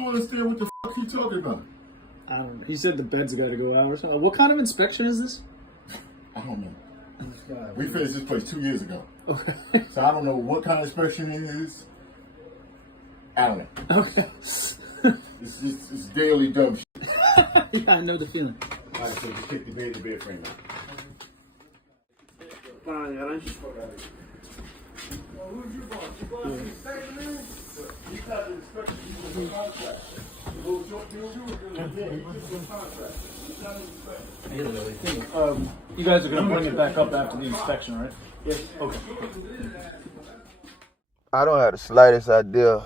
don't understand what the fuck he talking about. I don't know. He said the bed's got to go out or something. What kind of inspection is this? I don't know. We finished this place 2 years ago. Okay. So I don't know what kind of inspection it is. I don't know. Okay. It's daily dumb shit. Yeah, I know the feeling. All right, so just kick the bed frame out. Who's your boss? Your boss is inspection, man? He's not the inspection, he's the contract. You guys are going to bring it back up after the inspection, right? Yes. Okay. I don't have the slightest idea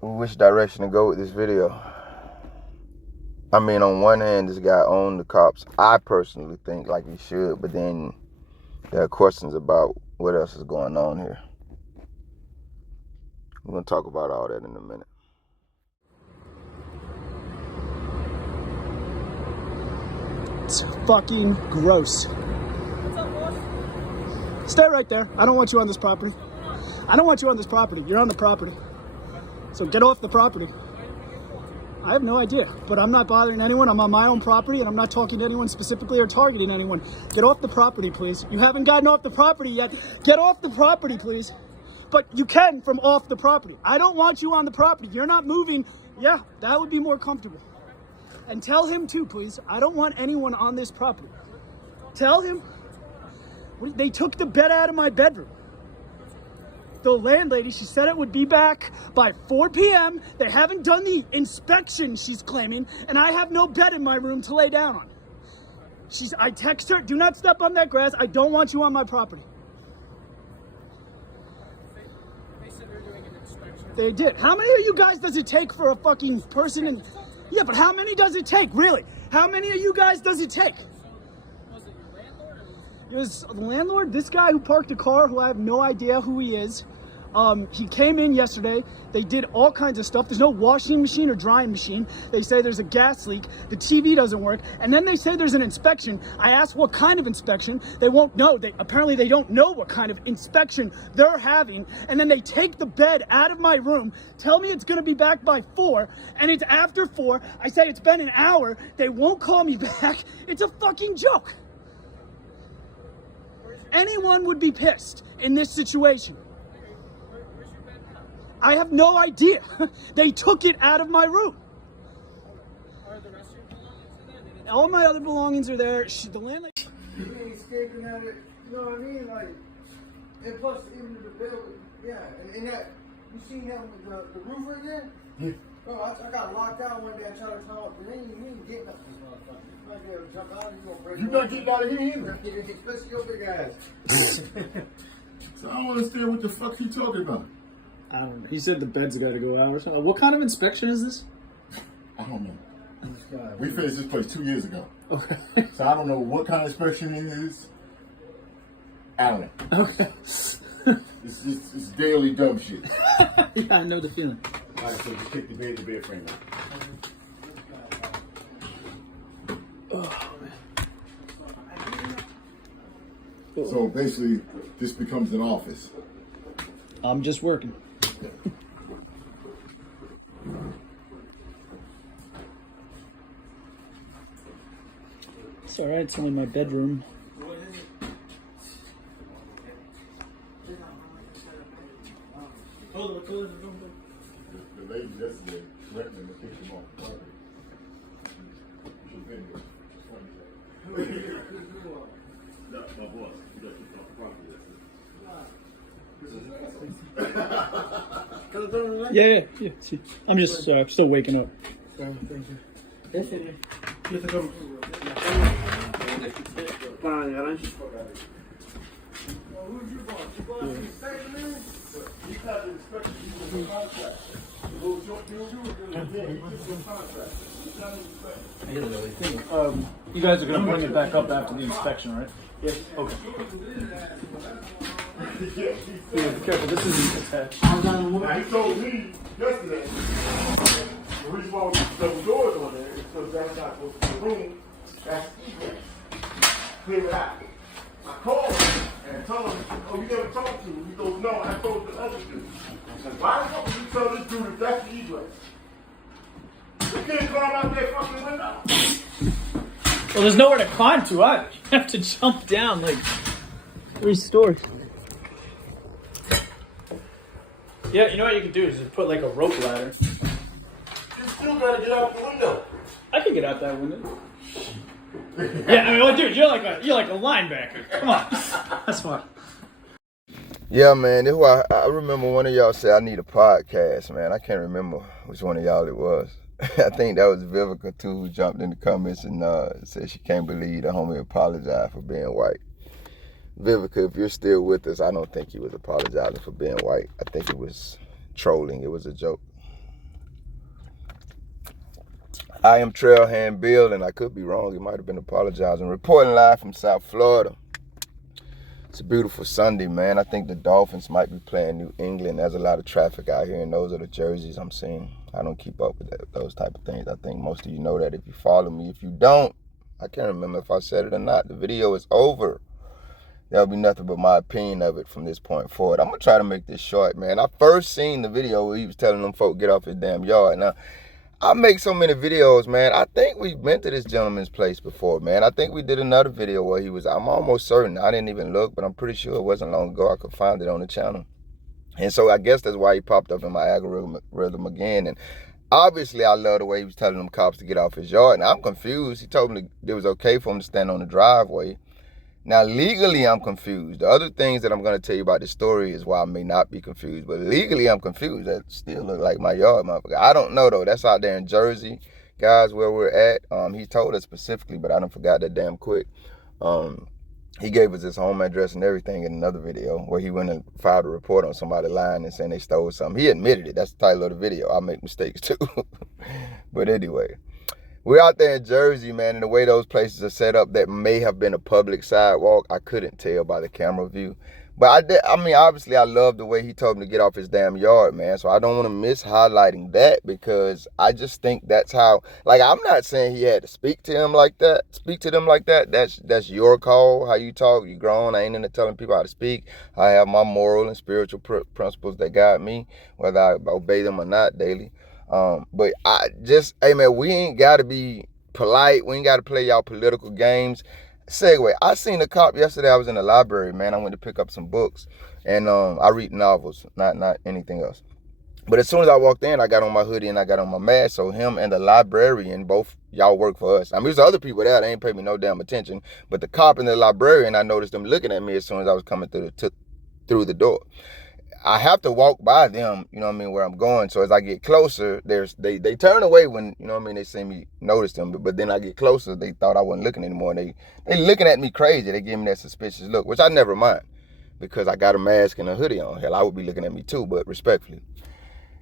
which direction to go with this video. I mean, on one hand, this guy owned the cops. I personally think like he should, but then there are questions about what else is going on here. We're going to talk about all that in a minute. It's fucking gross. Stay right there. I don't want you on this property. I don't want you on this property. You're on the property. So get off the property. I have no idea, but I'm not bothering anyone. I'm on my own property, and I'm not talking to anyone specifically or targeting anyone. Get off the property, please. You haven't gotten off the property yet. Get off the property, please. But you can from off the property. I don't want you on the property. You're not moving. Yeah, that would be more comfortable. And tell him too, please. I don't want anyone on this property. Tell him. They took the bed out of my bedroom. The landlady, she said it would be back by 4 p.m. They haven't done the inspection, she's claiming, and I have no bed in my room to lay down on. I text her, do not step on that grass. I don't want you on my property. They said they're doing an inspection. They did. How many of you guys does it take for a fucking person? Yeah, but how many does it take, really? How many of you guys does it take? Was it your landlord? It was the landlord, this guy who parked a car, who I have no idea who he is. He came in yesterday. They did all kinds of stuff. There's no washing machine or drying machine. They say there's a gas leak. The TV doesn't work. And then they say there's an inspection. I asked what kind of inspection. They won't know. Apparently they don't know what kind of inspection they're having. And then they take the bed out of my room, tell me it's going to be back by 4, and it's after 4. I say it's been an hour. They won't call me back. It's a fucking joke. Anyone would be pissed in this situation. Where's your bed now? I have no idea. They took it out of my room. Are the rest of your belongings in there? All my other belongings are there. The landlady. You ain't escaping at it, you know what I mean? Like, and plus, even the building, yeah, and that, you seen that with the roof right there? Yeah. Bro, I got locked out one day, I tried to climb up, but you ain't getting up this motherfucker. You might be able to jump out, you gonna break. You're not getting out of here either. Especially your big ass. So I don't understand what the fuck he talking about. I don't know. He said the bed's got to go out or something. What kind of inspection is this? I don't know. We finished this place 2 years ago. Okay. So I don't know what kind of inspection it is. I don't know. Okay. It's daily dumb shit. Yeah, I know the feeling. All right, so just kick the bed frame out. Oh, man. So basically, this becomes an office. I'm just working. It's alright, it's only my bedroom. The lady yesterday threatening to kick him off the property. You should have been here. No, my boss. He got kicked off the property yesterday. Yeah. See, I'm just still waking up. Thank you. Who's your boss? Your boss is inspection, man? He's not the inspection, he's the contract. You guys are going to bring it back up after the inspection, right? Yes. Okay. Yeah, Be careful, this isn't attached. now, he told me yesterday, the reason why we put double doors on there is because that's not supposed to be a room, that's egress. Clear it out. I called him and told him, oh, you never talked to him. He goes, no, I told the other dude. I said, why the fuck would you tell this dude if that's the egress? climb out that fucking window? Well, there's nowhere to climb to either. You have to jump down like 3 stories. Yeah, you know what you could do is just put like a rope ladder. You still gotta get out the window. I can get out that window. Yeah, I mean, well, dude, you're like a linebacker. Come on, that's fine. Yeah, man, this why I remember one of y'all said I need a podcast, man. I can't remember which one of y'all it was. I think that was Vivica too, who jumped in the comments and said she can't believe the homie apologized for being white. Vivica, if you're still with us, I don't think he was apologizing for being white. I think it was trolling. It was a joke. I am Trailhand Bill, and I could be wrong. He might have been apologizing. Reporting live from South Florida. It's a beautiful Sunday, man. I think the Dolphins might be playing New England. There's a lot of traffic out here, and those are the jerseys I'm seeing. I don't keep up with those type of things. I think most of you know that if you follow me. If you don't, I can't remember if I said it or not. The video is over. There'll be nothing but my opinion of it from this point forward. I'm going to try to make this short, man. I first seen the video where he was telling them folk get off his damn yard. Now, I make so many videos, man. I think we've been to this gentleman's place before, man. I think we did another video where he was, I'm almost certain, I didn't even look, but I'm pretty sure it wasn't long ago. I could find it on the channel. And so I guess that's why he popped up in my algorithm again. And obviously, I love the way he was telling them cops to get off his yard. Now, I'm confused. He told me it was okay for him to stand on the driveway. Now, legally, I'm confused. The other things that I'm going to tell you about this story is why I may not be confused. But legally, I'm confused. That still look like my yard, motherfucker. I don't know, though. That's out there in Jersey, guys, where we're at. He told us specifically, but I done forgot that damn quick. He gave us his home address and everything in another video where he went and filed a report on somebody lying and saying they stole something. He admitted it. That's the title of the video. I make mistakes, too. But anyway. We're out there in Jersey, man, and the way those places are set up, that may have been a public sidewalk. I couldn't tell by the camera view. But I mean, obviously, I love the way he told him to get off his damn yard, man. So I don't want to miss highlighting that, because I just think that's how, like, I'm not saying he had to speak to them like that. That's your call, how you talk. You grown. I ain't into telling people how to speak. I have my moral and spiritual principles that guide me, whether I obey them or not daily. But hey man, we ain't gotta be polite. We ain't gotta play y'all political games. Segue. I seen a cop yesterday. I was in the library, man. I went to pick up some books, and I read novels, not anything else. But as soon as I walked in, I got on my hoodie and I got on my mask. So him and the librarian, both y'all work for us. I mean, there's other people there. They ain't pay me no damn attention. But the cop and the librarian, I noticed them looking at me as soon as I was coming through the door. I have to walk by them, you know what I mean, where I'm going. So as I get closer, they turn away when, you know what I mean, they see me notice them. But then I get closer, they thought I wasn't looking anymore. And they looking at me crazy. They give me that suspicious look, which I never mind, because I got a mask and a hoodie on. Hell, I would be looking at me too, but respectfully.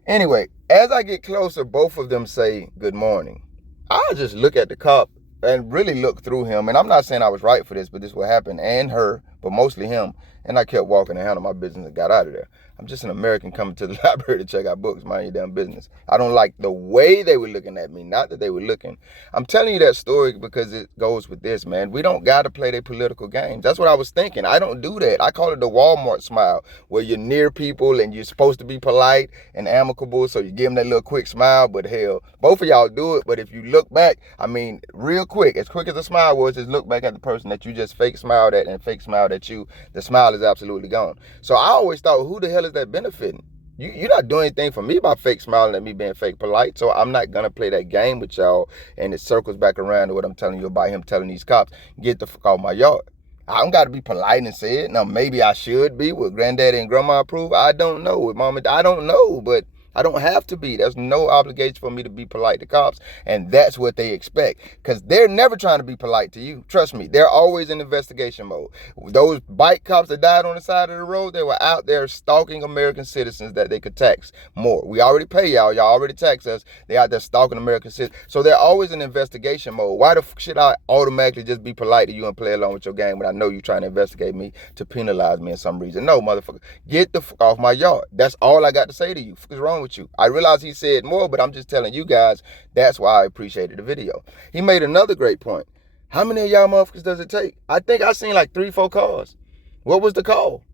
Anyway, as I get closer, both of them say good morning. I just look at the cop and really look through him. And I'm not saying I was right for this, but this what happened, and her, but mostly him. And I kept walking and handled my business and got out of there. I'm just an American coming to the library to check out books. Mind your damn business. I don't like the way they were looking at me. Not that they were looking. I'm telling you that story because it goes with this, man. We don't got to play their political games. That's what I was thinking. I don't do that. I call it the Walmart smile, where you're near people and you're supposed to be polite and amicable. So you give them that little quick smile. But hell, both of y'all do it. But if you look back, I mean, real quick as a smile was, just look back at the person that you just fake smiled at and fake smiled at you. The smile is absolutely gone. So I always thought, who the hell is that benefiting? You're not doing anything for me by fake smiling at me being fake polite. So I'm not gonna play that game with y'all. And it circles back around to what I'm telling you about him telling these cops, get the fuck off my yard. I don't gotta be polite and say it. Now maybe I should be. Will granddaddy and grandma approve? I don't know. With mom and I don't know, but I don't have to be. There's no obligation for me to be polite to cops, and that's what they expect, because they're never trying to be polite to you. Trust me, they're always in investigation mode. Those bike cops that died on the side of the road, they were out there stalking American citizens that they could tax more. We already pay y'all. Y'all already tax us. They out there stalking American citizens. So they're always in investigation mode. Why the fuck should I automatically just be polite to you and play along with your game when I know you're trying to investigate me to penalize me in some reason? No, motherfucker. Get the fuck off my yard. That's all I got to say to you. Fuck is wrong with you? I realize he said more, but I'm just telling you guys, that's why I appreciated the video. He made another great point. How many of y'all motherfuckers does it take? I think I seen like 3-4 cars. What was the call?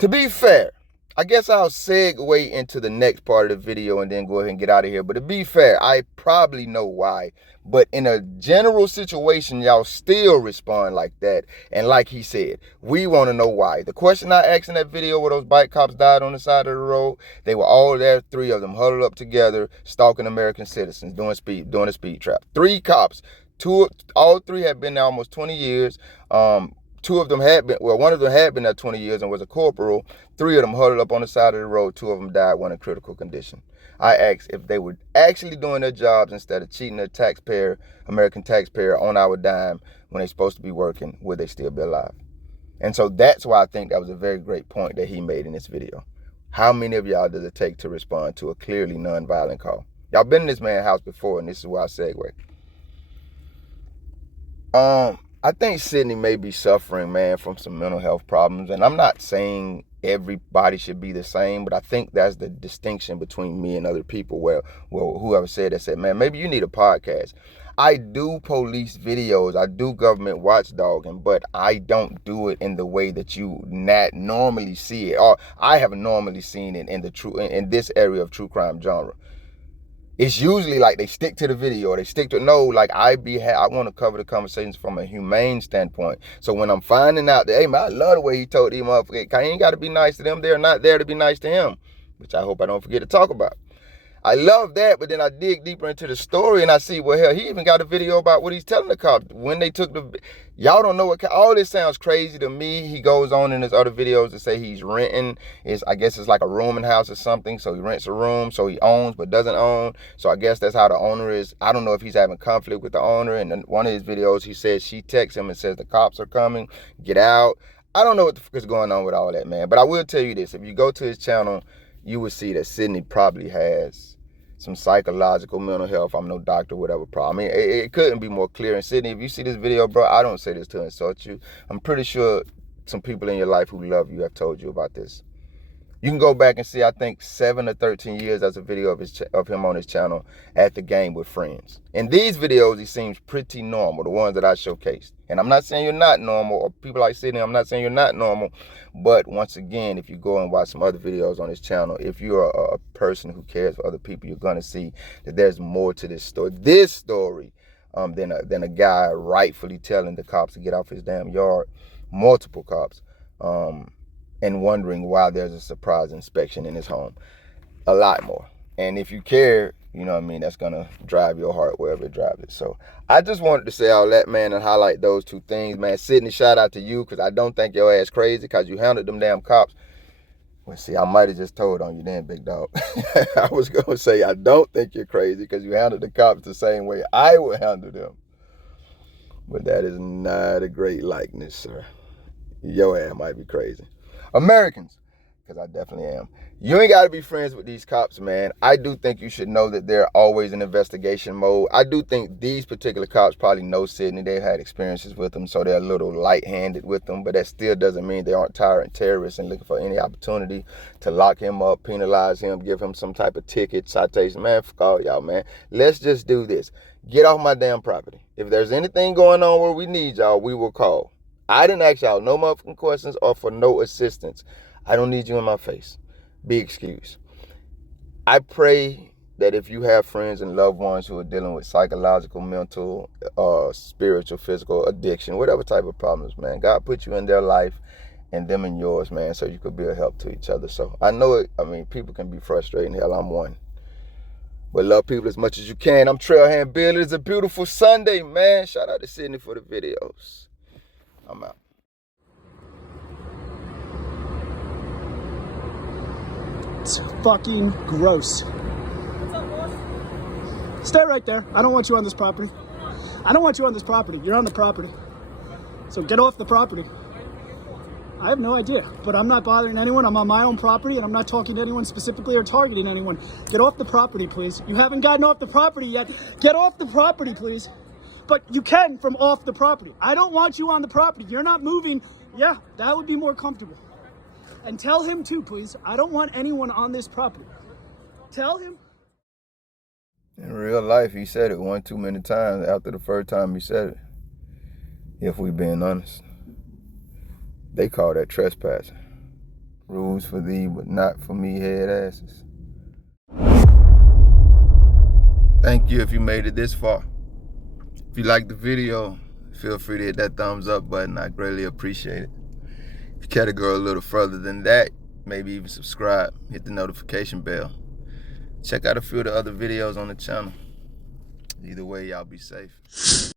To be fair, I guess I'll segue into the next part of the video and then go ahead and get out of here. But to be fair, I probably know why. But in a general situation, y'all still respond like that. And like he said, we want to know why. The question I asked in that video where those bike cops died on the side of the road, they were all there, 3 of them huddled up together, stalking American citizens, doing a speed trap. 3 cops. All 3 had been there almost 20 years. 2 of them had been, well, one of them had been there 20 years and was a corporal. 3 of them huddled up on the side of the road. 2 of them died, 1 in critical condition. I asked if they were actually doing their jobs instead of cheating the taxpayer, American taxpayer, on our dime when they're supposed to be working, would they still be alive? And so that's why I think that was a very great point that he made in this video. How many of y'all does it take to respond to a clearly nonviolent call? Y'all been in this man's house before, and this is why I segue. I think Sydney may be suffering, man, from some mental health problems. And I'm not saying everybody should be the same, but I think that's the distinction between me and other people where whoever said that said, man, maybe you need a podcast. I do police videos, I do government watchdogging, but I don't do it in the way that you normally see it, or I have normally seen it in this area of true crime genre. It's usually like they stick to the video or they stick to, no, like I want to cover the conversations from a humane standpoint. So when I'm finding out that, hey man, I love the way he told these motherfuckers, he ain't got to be nice to them. They're not there to be nice to him, which I hope I don't forget to talk about. I love that, but then I dig deeper into the story and I see, well, hell, he even got a video about what he's telling the cops when they took the, y'all don't know what, all this sounds crazy to me. He goes on in his other videos to say he's renting. I guess it's like a rooming house or something. So he rents a room, so he owns but doesn't own. So I guess that's how the owner is. I don't know if he's having conflict with the owner. And in one of his videos, he says she texts him and says the cops are coming, get out. I don't know what the fuck is going on with all that, man. But I will tell you this, if you go to his channel, you will see that Sydney probably has some psychological mental health. I'm no doctor, whatever problem. I mean, it couldn't be more clear. And Sydney, if you see this video, bro, I don't say this to insult you. I'm pretty sure some people in your life who love you have told you about this. You can go back and see, I think 7 or 13 years as a video of him on his channel at the game with friends. In these videos, he seems pretty normal, the ones that I showcased. And I'm not saying you're not normal, or people like Sydney, I'm not saying you're not normal. But once again, if you go and watch some other videos on his channel, if you're a person who cares for other people, you're going to see that there's more to this story. This story than a guy rightfully telling the cops to get off his damn yard, multiple cops, and wondering why there's a surprise inspection in his home. A lot more. And if you care, you know what I mean, that's going to drive your heart wherever it drives it. So I just wanted to say all that, man, and highlight those 2 things, man. Sydney, shout out to you, because I don't think your ass crazy, because you handled them damn cops. Well, see, I might have just told on you then, big dog. I was going to say, I don't think you're crazy, because you handled the cops the same way I would handle them. But that is not a great likeness, sir. Your ass might be crazy. Americans, because I definitely am. You ain't got to be friends with these cops, man. I do think you should know that they're always in investigation mode. I do think these particular cops probably know Sydney. They've had experiences with them, so they're a little light-handed with them. But that still doesn't mean they aren't tyrant terrorists and looking for any opportunity to lock him up, penalize him, give him some type of ticket, citation. Man, fuck all y'all, man. Let's just do this. Get off my damn property. If there's anything going on where we need y'all, we will call. I didn't ask y'all no motherfucking questions or for no assistance. I don't need you in my face. Be excused. I pray that if you have friends and loved ones who are dealing with psychological, mental, spiritual, physical addiction, whatever type of problems, man, God put you in their life and them in yours, man, so you could be a help to each other. So I know it. I mean, people can be frustrating. Hell, I'm one. But love people as much as you can. I'm Trailhand Bill. It's a beautiful Sunday, man. Shout out to Sydney for the videos. I'm out. It's fucking gross. What's up, boss? Stay right there. I don't want you on this property. I don't want you on this property. You're on the property. So get off the property. I have no idea, but I'm not bothering anyone. I'm on my own property, and I'm not talking to anyone specifically or targeting anyone. Get off the property, please. You haven't gotten off the property yet. Get off the property, please. But you can from off the property. I don't want you on the property. You're not moving. Yeah, that would be more comfortable. And tell him too, please. I don't want anyone on this property. Tell him. In real life, he said it one too many times after the first time he said it. If we being honest. They call that trespassing. Rules for thee, but not for me head asses. Thank you if you made it this far. If you liked the video, feel free to hit that thumbs up button. I greatly appreciate it. If you care to go a little further than that, maybe even subscribe, hit the notification bell. Check out a few of the other videos on the channel. Either way, y'all be safe.